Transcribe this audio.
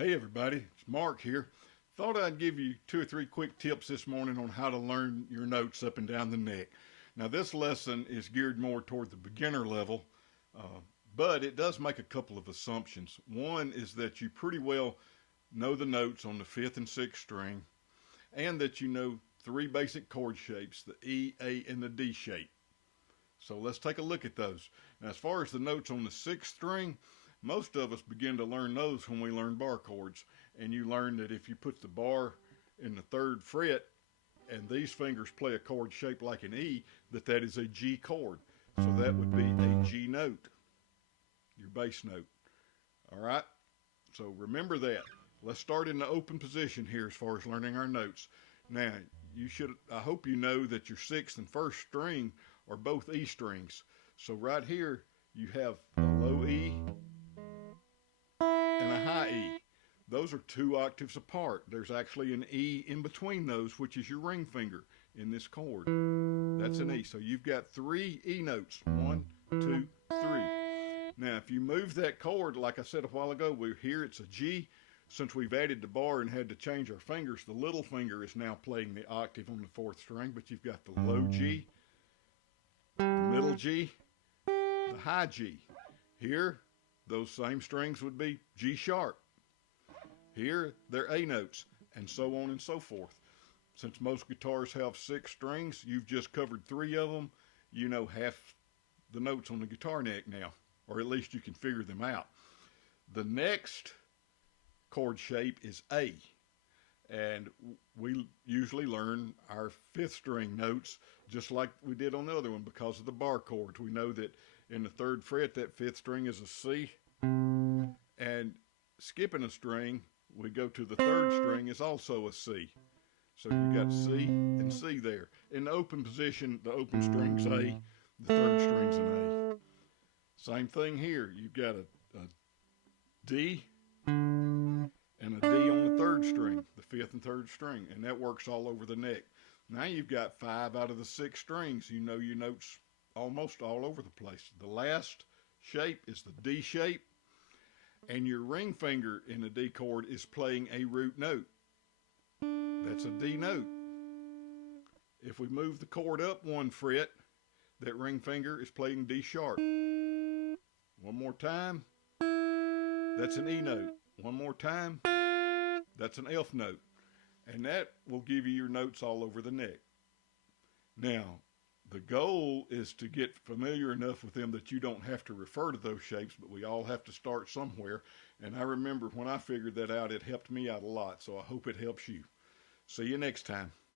Hey everybody, it's Mark here. Thought I'd give you 2 or 3 quick tips this morning on how to learn your notes up and down the neck. Now this lesson is geared more toward the beginner level, but it does make a couple of assumptions. One is that you pretty well know the notes on the 5th and 6th string, and that you know 3 basic chord shapes, the E, A, and the D shape. So let's take a look at those. Now as far as the notes on the 6th string, most of us begin to learn those when we learn bar chords, and you learn that if you put the bar in the 3rd fret and these fingers play a chord shaped like an E, that is a G chord. So that would be a G note, your bass note. All right, so remember that. Let's start in the open position here as far as learning our notes. Now, I hope you know that your 6th and 1st string are both E strings. So right here, you have a low E and a high E. Those are 2 octaves apart. There's actually an E in between those, which is your ring finger in this chord. That's an E. So you've got 3 E notes. 1, 2, 3. Now, if you move that chord, like I said a while ago, here it's a G. Since we've added the bar and had to change our fingers, the little finger is now playing the octave on the 4th string, but you've got the low G, the middle G, the high G. Here, those same strings would be G sharp. Here, they're A notes, and so on and so forth. Since most guitars have 6 strings, you've just covered 3 of them. You know half the notes on the guitar neck now, or at least you can figure them out. The next chord shape is A, and we usually learn our 5th string notes just like we did on the other one because of the bar chords. We know that in the 3rd fret, that 5th string is a C, and skipping a string, we go to the 3rd string is also a C. So you got C and C there. In the open position, the open string's A, the 3rd string's an A. Same thing here. You've got a D and a D on the 3rd string, the 5th and 3rd string, and that works all over the neck. Now you've got 5 out of the 6 strings. You know your notes almost all over the place. The last shape is the D shape, and your ring finger in the D chord is playing a root note. That's a D note. If we move the chord up 1 fret, that ring finger is playing D sharp. One more time, that's an E note. One more time, that's an F note. And that will give you your notes all over the neck. Now, the goal is to get familiar enough with them that you don't have to refer to those shapes, but we all have to start somewhere. And I remember when I figured that out, it helped me out a lot. So I hope it helps you. See you next time.